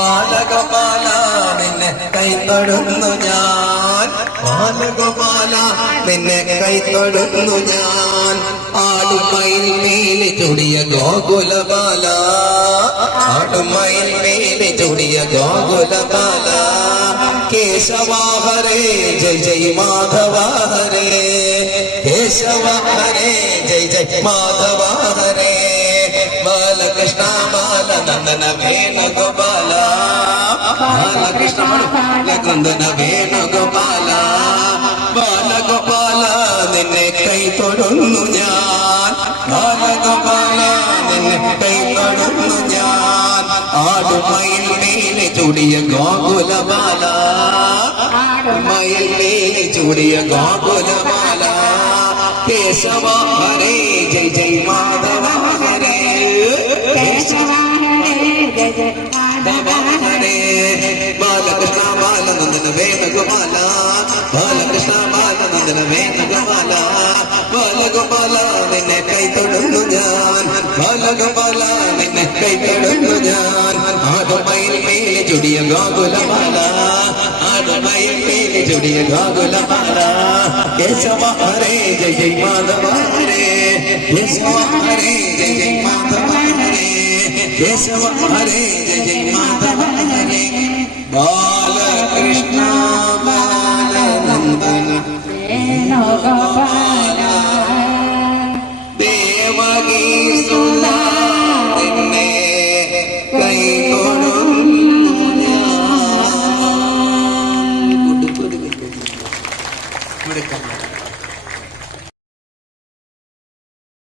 ബാലഗോപാല നിന്നെ കൈതൊടുന്നു ഞാൻ, ബാലഗോപാല നിന്നെ കൈതൊടുന്നു ഞാൻ. ആടുമയിൽ മേലെ ചൊടിയ ഗോകുലബാല, ആടുമയിൽ മേലെ ചൊടിയ ഗോകുലബാല. കേശവ ഹരേ ജയ ജയ മാധവ ഹരേ, കേശവ ഹരേ ജയ ജയ മാധവ ഹരേ. ബാലകൃഷ്ണ ബാലനന്ദന വേണുഗോപാല, ബാലകൃഷ്ണ ബാലനന്ദന വേണുഗോപാല. ബാലഗോപാല നിന്നെ കൈതൊടുന്നു ഞാൻ, ബാലഗോപാല നിന്നെ കൈതൊടുന്നു ഞാൻ. ആടുമയിൽ മേലെ ചൂടിയ ഗോകുലബാല, ആടുമയിൽ മേലെ ചൂടിയ ഗോകുലബാല. കേശവ ഹരേ ജയ ജയ മാധവ ഹരേ, കേശവ ഹരേ ജയ ജയ മാധവ ഹരേ. ബാലകൃഷ്ണ ബാലനന്ദന വേണുഗോപാല, ബാലകൃഷ്ണ ബാലനന്ദന വേണുഗോപാല. ബാലഗോപാല നിന്നെ കൈതൊടുന്നു ഞാൻ, ബാലഗോപാല നിന്നെ കൈതൊടുന്നു ഞാൻ. ആടുമയിൽ മേലെ ചുടിയ ഗോകുലബാല, ആടുമയിൽ മേലെ ചുടിയ ഗോകുലബാല. കേശവ ഹരേ ജയ ജയ മാധവ ഹരേ, കേശവ ഹരേ ജയ ജയ മാധവ ഹരേ, കേശവ ഹരേ ജയ ജയ മാധവ ഹരേ. ബാലകൃഷ്ണ ബാലനന്ദന വേണുഗോപാല, ദേവകീ സുന്ദര